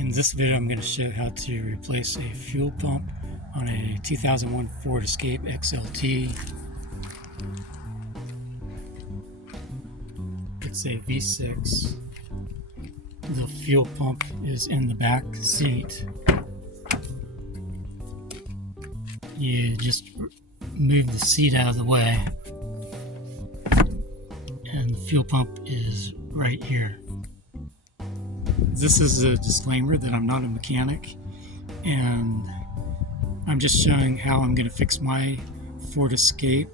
In this video, I'm going to show how to replace a fuel pump on a 2001 Ford Escape XLT. It's a V6. The fuel pump is in the back seat. You just move the seat out of the way, and the fuel pump is right here. This is a disclaimer that I'm not a mechanic, and I'm just showing how I'm going to fix my Ford Escape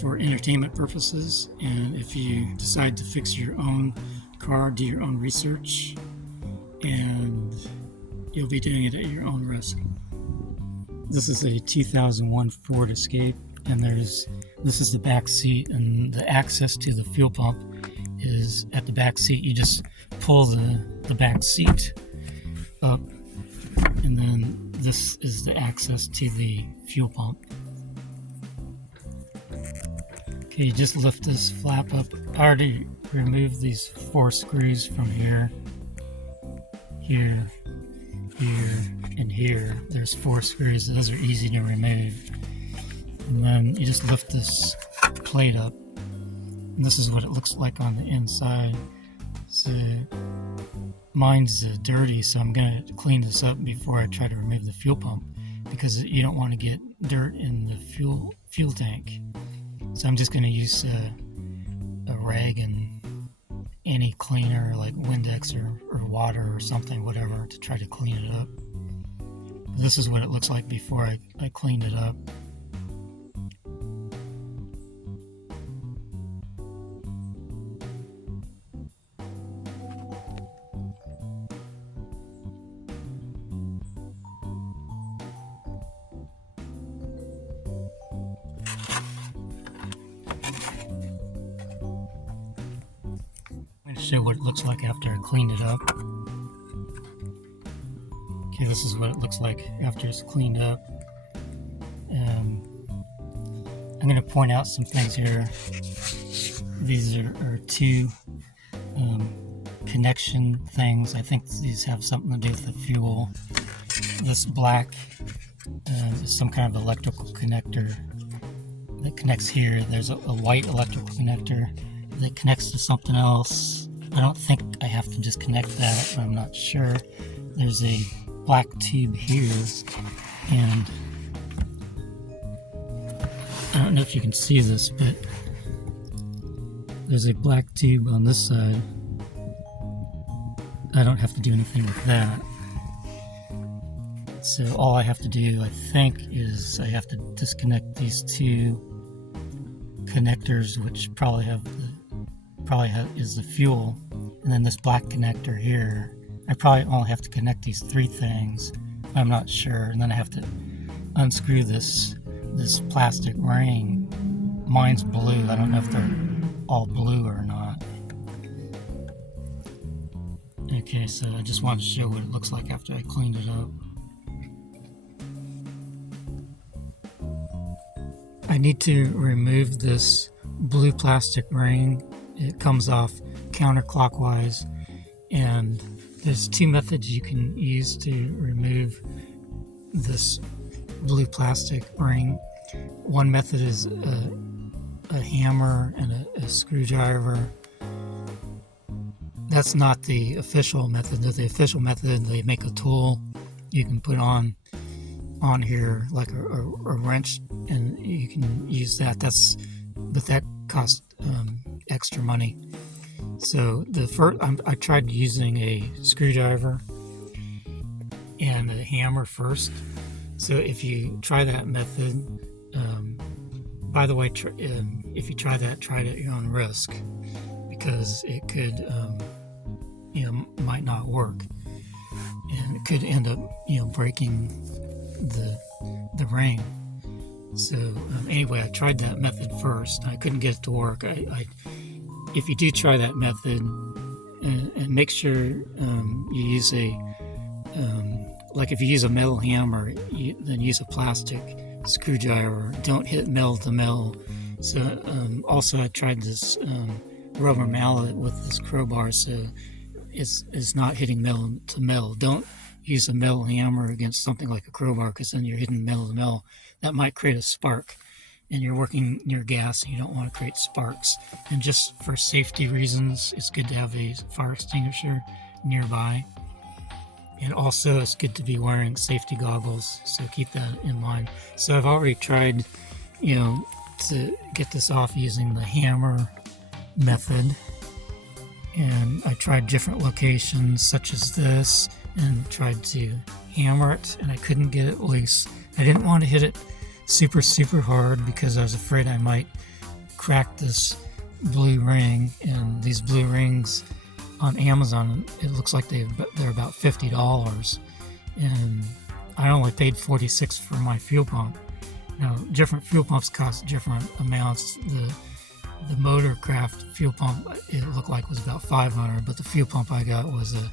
for entertainment purposes. And if you decide to fix your own car, do your own research, and you'll be doing it at your own risk. This is a 2001 Ford Escape, and this is the back seat, and the access to the fuel pump is at the back seat. You just pull the back seat up, and then this is the access to the fuel pump. Okay, you just lift this flap up. I already removed these 4 screws from here, here, and here. There's 4 screws. Those are easy to remove. And then you just lift this plate up. And this is what it looks like on the inside. So mine's dirty, so I'm going to clean this up before I try to remove the fuel pump, because you don't want to get dirt in the fuel tank. So I'm just going to use a rag and any cleaner like Windex or water or something, whatever, to try to clean it up. This is what it looks like before I cleaned it up. I'm going to show what it looks like after I cleaned it up. Okay, this is what it looks like after it's cleaned up. I'm going to point out some things here. These are 2 connection things. I think these have something to do with the fuel. This black is some kind of electrical connector that connects here. There's a white electrical connector that connects to something else. I don't think I have to disconnect that, but I'm not sure. There's a black tube here, and I don't know if you can see this, but there's a black tube on this side. I don't have to do anything with that. So all I have to do, I think, is I have to disconnect these 2 connectors, which probably is the fuel, and then this black connector here. I probably only have to connect these 3 things. I'm not sure, and then I have to unscrew this plastic ring. Mine's blue. I don't know if they're all blue or not. Okay, so I just wanted to show what it looks like after I cleaned it up. I need to remove this blue plastic ring. It comes off counterclockwise, and there's 2 methods you can use to remove this blue plastic ring. One method is a hammer and a screwdriver. That's not the official method. The official method, they make a tool you can put on here, like a wrench, and you can use that. But that costs extra money. So I tried using a screwdriver and a hammer first. So if you try that method, by the way, if you try it at your own risk, because it could, might not work, and it could end up, breaking the ring. So anyway, I tried that method first. I couldn't get it to work. If you do try that method, and make sure you use like if you use a metal hammer, then use a plastic screwdriver. Don't hit metal to metal. So also I tried this rubber mallet with this crowbar, so is not hitting metal to metal. Don't use a metal hammer against something like a crowbar, because then you're hitting metal to metal. That might create a spark, and you're working near gas and you don't want to create sparks. And just for safety reasons, it's good to have a fire extinguisher nearby. And also it's good to be wearing safety goggles, so keep that in mind. So I've already tried, to get this off using the hammer method, and I tried different locations such as this and tried to hammer it, and I couldn't get it loose. I didn't want to hit it super hard because I was afraid I might crack this blue ring, and these blue rings on Amazon, it looks like they're about $50, and I only paid $46 for my fuel pump. Now, different fuel pumps cost different amounts. The Motorcraft fuel pump, it looked like, was about $500, but the fuel pump I got was a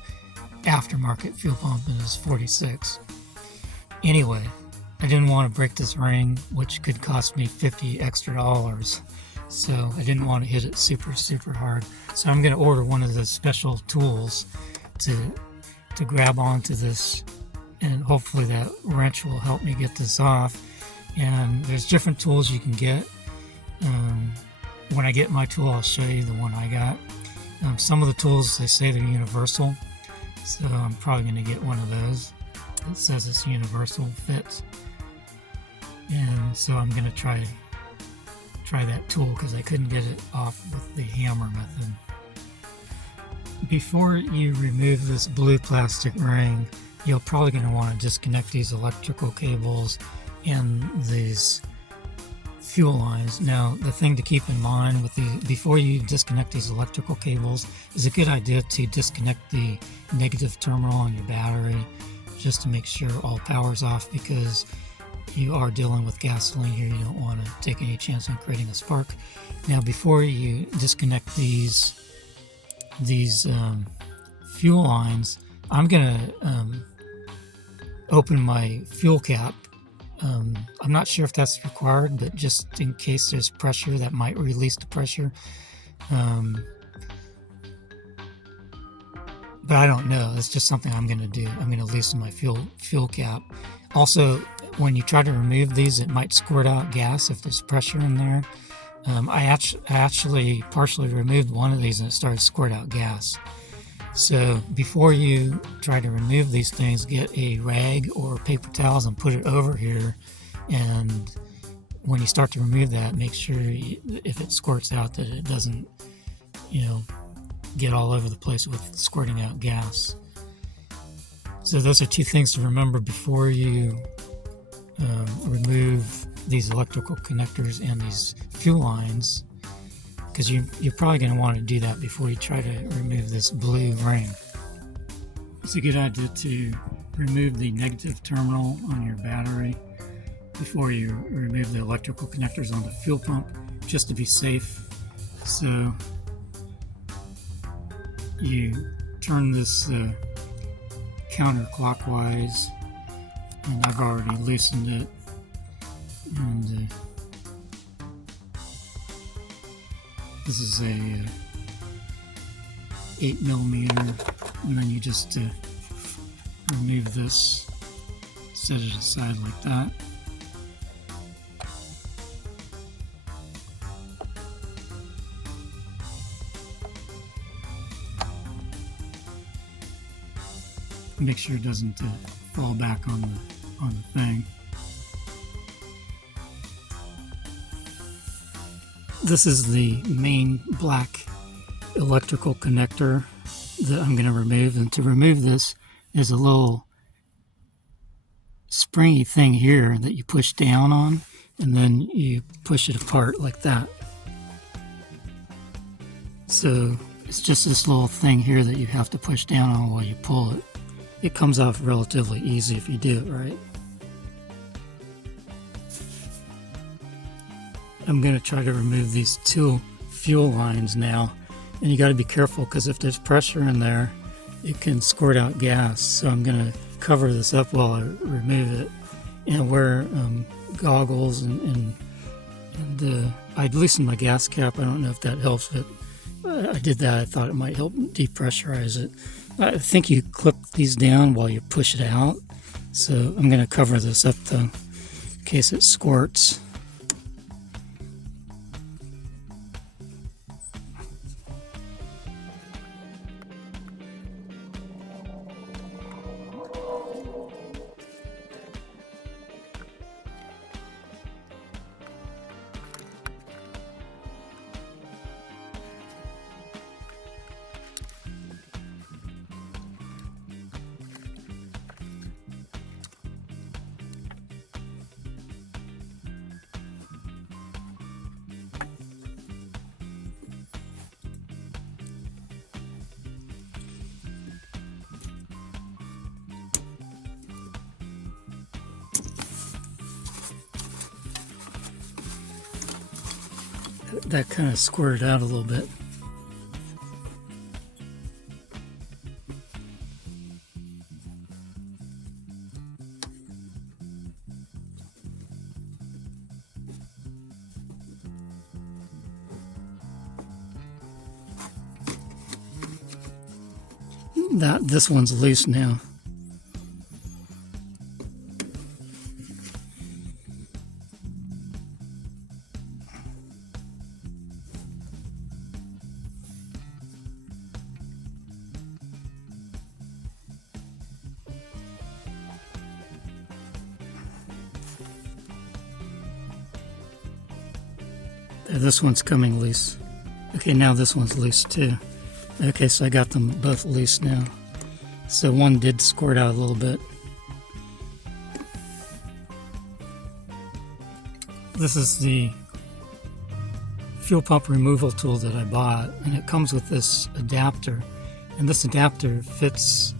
aftermarket fuel pump, and it was $46. Anyway, I didn't want to break this ring, which could cost me $50 extra. So I didn't want to hit it super hard. So I'm going to order one of the special tools to grab onto this, and hopefully that wrench will help me get this off. And there's different tools you can get. When I get my tool, I'll show you the one I got. Some of the tools, they say they're universal, so I'm probably going to get one of those. It says it's universal fit, and so I'm going to try that tool because I couldn't get it off with the hammer method. Before you remove this blue plastic ring, you're probably going to want to disconnect these electrical cables and these fuel lines. Now, the thing to keep in mind with before you disconnect these electrical cables, is a good idea to disconnect the negative terminal on your battery just to make sure all power's off, because you are dealing with gasoline here. You don't want to take any chance on creating a spark. Now, before you disconnect these fuel lines, I'm going to open my fuel cap. I'm not sure if that's required, but just in case there's pressure, that might release the pressure. But I don't know. It's just something I'm going to do. I'm going to loosen my fuel cap. Also, when you try to remove these, it might squirt out gas if there's pressure in there. I actually partially removed one of these and it started to squirt out gas. So before you try to remove these things, get a rag or paper towels and put it over here. And when you start to remove that, make sure if it squirts out that it doesn't, get all over the place with squirting out gas. So those are two things to remember before you remove these electrical connectors and these fuel lines, because you're probably going to want to do that before you try to remove this blue ring. It's a good idea to remove the negative terminal on your battery before you remove the electrical connectors on the fuel pump, just to be safe. So you turn this counterclockwise, and I've already loosened it, and this is a 8mm, and then you just remove this, set it aside like that. Make sure it doesn't fall back on the thing. This is the main black electrical connector that I'm going to remove, and to remove this, there's a little springy thing here that you push down on, and then you push it apart like that. So it's just this little thing here that you have to push down on while you pull it. It comes off relatively easy if you do it right. I'm going to try to remove these two fuel lines now, and you got to be careful because if there's pressure in there, it can squirt out gas. So I'm going to cover this up while I remove it, and wear goggles, and I loosened my gas cap. I don't know if that helps, but I did that. I thought it might help depressurize it. I think you clip these down while you push it out. So I'm going to cover this up though, in case it squirts. That kind of squirted out a little bit. This one's loose now. This one's coming loose. Okay, now this one's loose too. Okay, so I got them both loose now. So one did squirt out a little bit. This is the fuel pump removal tool that I bought, and it comes with this adapter. And this adapter fits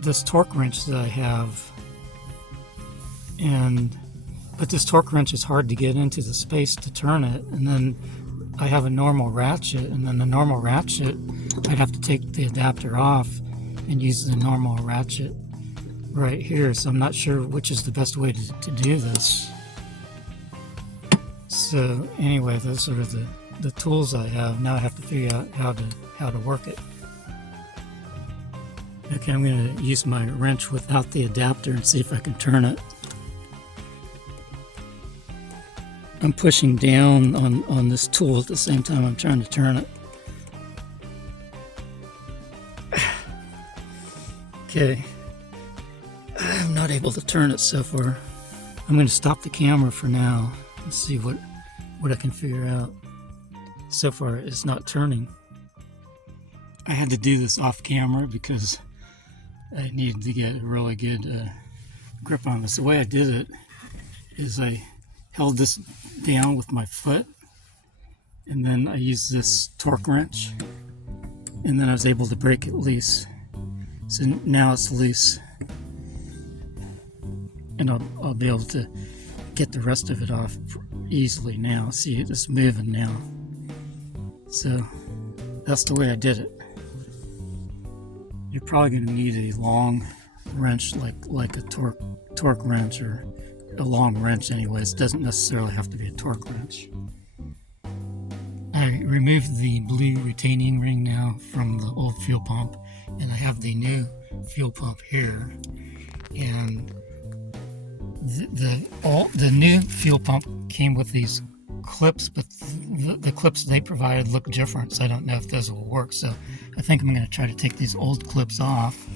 this torque wrench that I have. But this torque wrench is hard to get into the space to turn it, and then I have a normal ratchet, and then the normal ratchet, I'd have to take the adapter off and use the normal ratchet right here, so I'm not sure which is the best way to do this. So anyway, those are the tools I have. Now I have to figure out how to work it. Okay, I'm going to use my wrench without the adapter and see if I can turn it. I'm pushing down on this tool at the same time I'm trying to turn it. Okay, I'm not able to turn it so far. I'm going to stop the camera for now and see what I can figure out. So far it's not turning. I had to do this off camera because I needed to get a really good grip on this. The way I did it is I held this down with my foot, and then I used this torque wrench, and then I was able to break it loose. So now it's loose, and I'll be able to get the rest of it off easily now. See, it's moving now. So that's the way I did it. You're probably going to need a long wrench, like a torque wrench, or a long wrench anyways. It doesn't necessarily have to be a torque wrench. I removed the blue retaining ring now from the old fuel pump, and I have the new fuel pump here. And the new fuel pump came with these clips, but the clips they provided look different, so I don't know if those will work. So I think I'm going to try to take these old clips off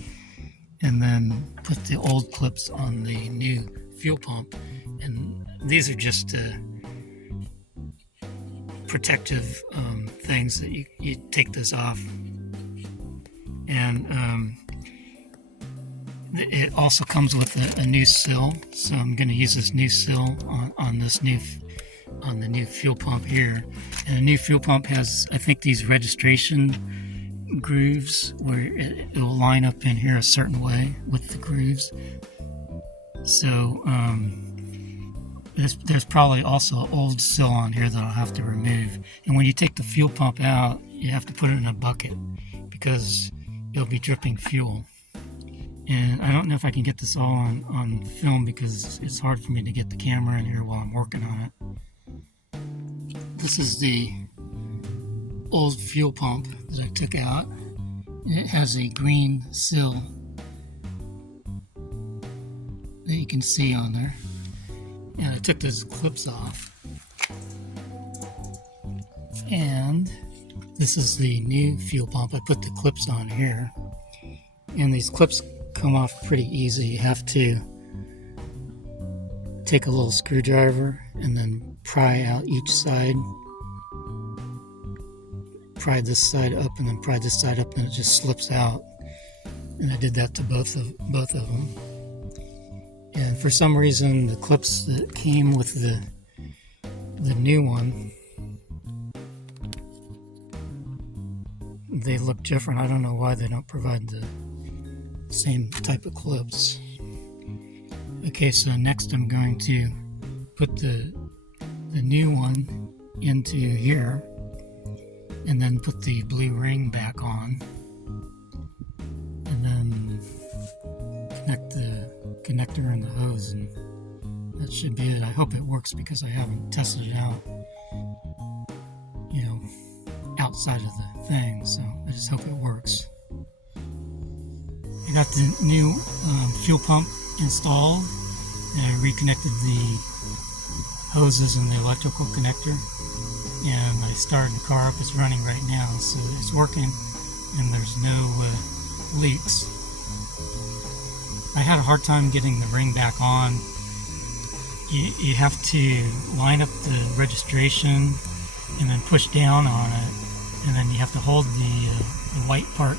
and then put the old clips on the new fuel pump. And these are just protective things that you take this off. And it also comes with a new sill, so I'm going to use this new sill on the new fuel pump here. And the new fuel pump has, I think, these registration grooves where it will line up in here a certain way with the grooves. So there's probably also an old sill on here that I'll have to remove. And when you take the fuel pump out, you have to put it in a bucket because it'll be dripping fuel. And I don't know if I can get this all on film because it's hard for me to get the camera in here while I'm working on it. This is the old fuel pump that I took out. It has a green seal that you can see on there. And I took those clips off. And this is the new fuel pump. I put the clips on here. And these clips come off pretty easy. You have to take a little screwdriver and then pry out each side. Pry this side up and then pry this side up, and it just slips out. And I did that to both of them. And for some reason, the clips that came with the new one, they look different. I don't know why they don't provide the same type of clips. Okay, so next I'm going to put the new one into here, and then put the blue ring back on, and then connect the connector and the hose, and that should be it. I hope it works because I haven't tested it out, outside of the thing, so I just hope it works. I got the new fuel pump installed, and I reconnected the hoses and the electrical connector, and I started the car up. It's running right now, so it's working, and there's no leaks. I had a hard time getting the ring back on. You have to line up the registration and then push down on it, and then you have to hold the white part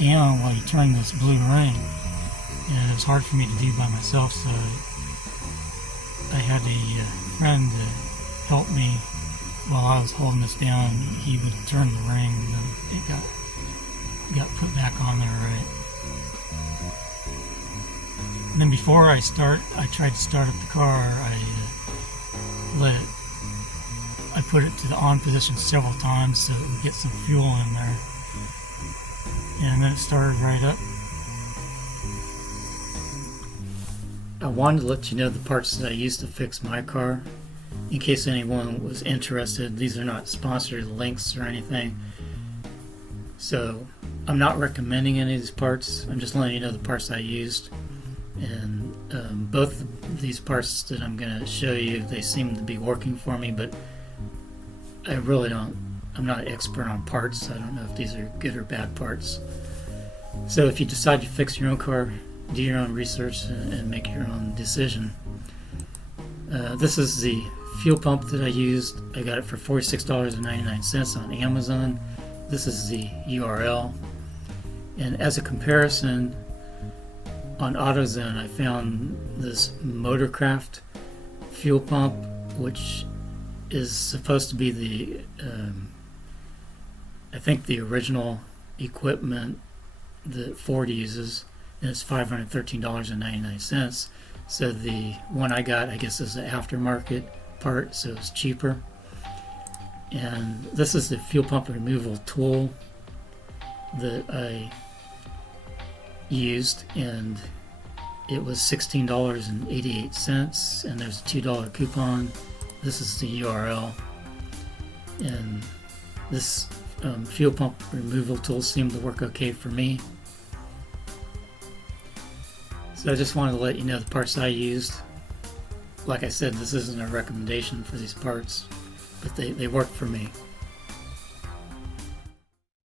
down while you turn this blue ring. And it was hard for me to do by myself, so I had a friend help me while I was holding this down. He would turn the ring, and then it got put back on there right. And then before I tried to start up the car. I put it to the on position several times so it would get some fuel in there, and then it started right up. I wanted to let you know the parts that I used to fix my car, in case anyone was interested. These are not sponsored links or anything, so I'm not recommending any of these parts. I'm just letting you know the parts I used. And both of these parts that I'm going to show you, they seem to be working for me, but I really don't. I'm not an expert on parts. I don't know if these are good or bad parts. So if you decide to fix your own car, do your own research and make your own decision. This is the fuel pump that I used. I got it for $46.99 on Amazon. This is the URL. And as a comparison, on AutoZone I found this Motorcraft fuel pump, which is supposed to be the I think the original equipment that Ford uses, and it's $513.99. So the one I got, I guess, is the aftermarket part, so it's cheaper. And this is the fuel pump removal tool that I used, and it was $16.88, and there's a $2 coupon. This is the URL, and this fuel pump removal tool seemed to work okay for me. So I just wanted to let you know the parts I used. Like I said, this isn't a recommendation for these parts, but they work for me.